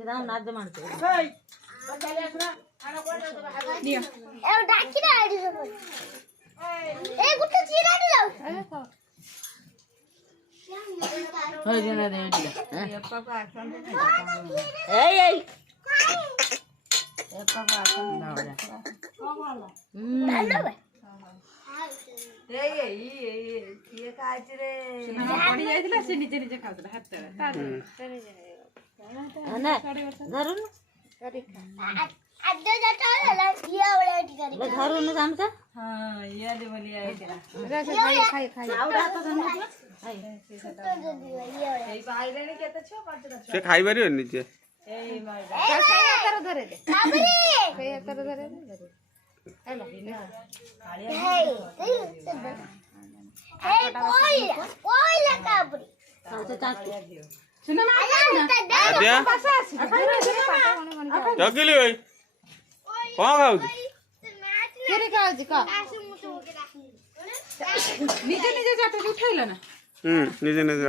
দাও নাচ মারতে ସେ ଖାଇପାରିବେନି ନିଜେ ଜଗିଲି ଭାଇ କଣ ଖାଉଛି ନିଜେ ନିଜେ ଚାଟୁଛି ଉଠେଇଲ ନା ନିଜେ ନିଜେ